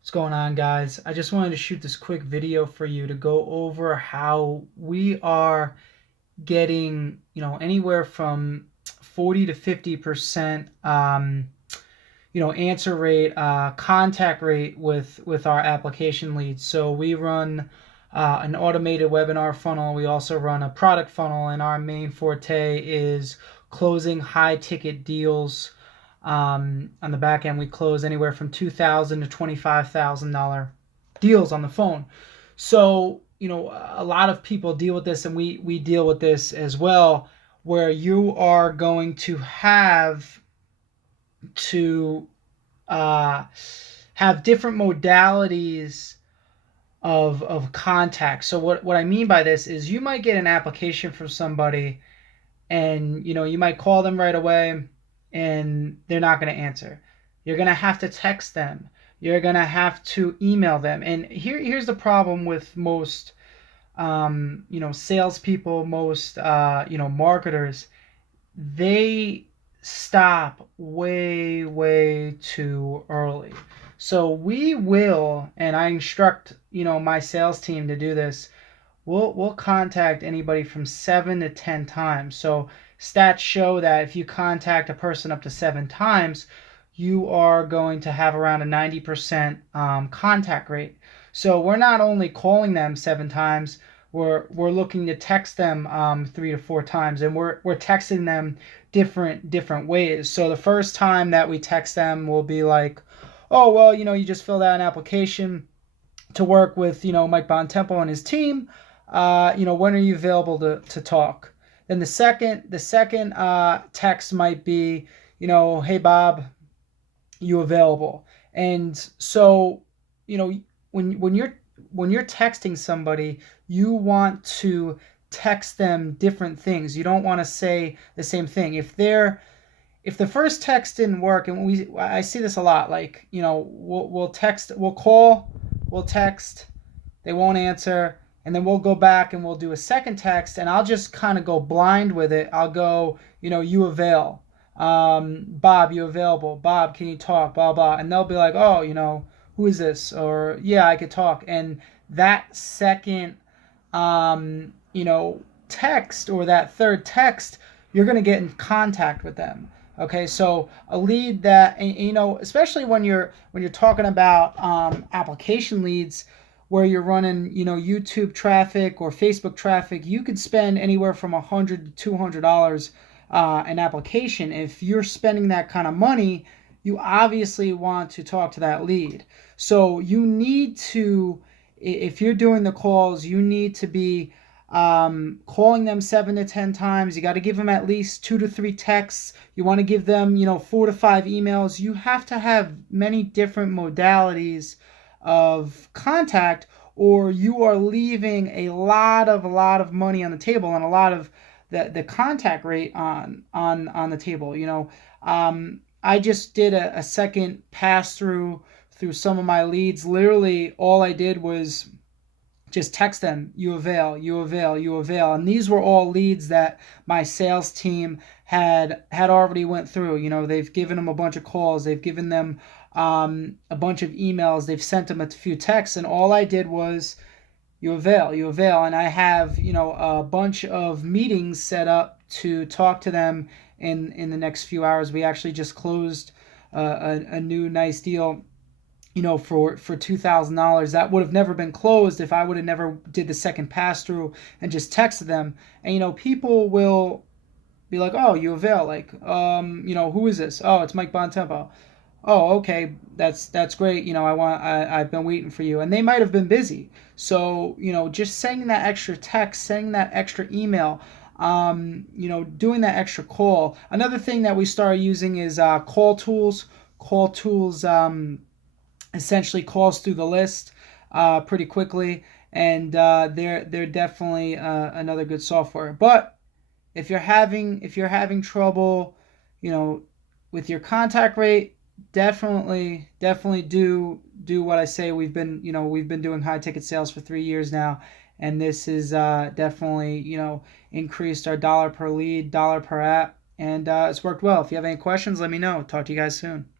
What's going on, guys? I just wanted to shoot this quick video for you to go over how we are getting, anywhere from 40 to 50% answer rate, contact rate with our application leads. So we run an automated webinar funnel. We also run a product funnel, and our main forte is closing high ticket deals. On the back end, we close anywhere from $2,000 to $25,000 deals on the phone. So a lot of people deal with this, and we deal with this as well, where you are going to to uh, have different modalities of contact. So what I mean by this is you might get an application from somebody, and you might call them right away and they're not going to answer. You're going to have to text them. You're going to have to email them. And here's the problem with most salespeople, most marketers. They stop way too early. So we will, and I instruct my sales team to do this. We'll contact anybody from 7 to 10 times. So stats show that if you contact a person up to 7 times, you are going to have around a 90% contact rate. So we're not only calling them 7 times, we're looking to text them 3 to 4 times, and we're texting them different ways. So the first time that we text them will be like, oh, well, you just filled out an application to work with Mike Bontempo and his team. When are you available to talk? Then the second text might be, hey Bob, you available? And so, when you're texting somebody, you want to text them different things. You don't want to say the same thing. If the first text didn't work, and I see this a lot, like, we'll call, we'll text, they won't answer, and then we'll go back and we'll do a second text, and I'll just kind of go blind with it. I'll go, you avail. Bob, you available? Bob, can you talk? Blah, blah. And they'll be like, oh, who is this? Or, yeah, I could talk. And that second, text, or that third text, you're going to get in contact with them. Okay, so a lead that, especially when you're talking about application leads, where you're running, YouTube traffic or Facebook traffic, you could spend anywhere from $100 to $200 an application. If you're spending that kind of money, you obviously want to talk to that lead. So you need to, if you're doing the calls, you need to be calling them 7 to 10 times. You got to give them at least 2 to 3 texts. You want to give them 4 to 5 emails. You have to have many different modalities of contact, or you are leaving a lot of money on the table, and a lot of the contact rate on the table. I just did a second pass through some of my leads. Literally all I did was just text them, you avail, you avail, you avail. And these were all leads that my sales team had already went through. They've given them a bunch of calls, they've given them a bunch of emails, they've sent them a few texts, and all I did was you avail, you avail. And I have a bunch of meetings set up to talk to them in the next few hours. We actually just closed a new nice deal for $2,000 that would have never been closed if I would have never did the second pass through and just texted them. And people will be like, oh, you avail, like, who is this? Oh, it's Mike Bontempo. Oh, okay, that's great. I've been waiting for you. And they might have been busy. So, just sending that extra text, sending that extra email, doing that extra call. Another thing that we started using is call tools. Call tools essentially calls through the list pretty quickly, and they're definitely another good software. But if you're having trouble, with your contact rate, definitely do what I say. We've been doing high ticket sales for 3 years now, and this is definitely increased our dollar per lead, dollar per app, and it's worked well. If you have any questions, let me know. Talk to you guys soon.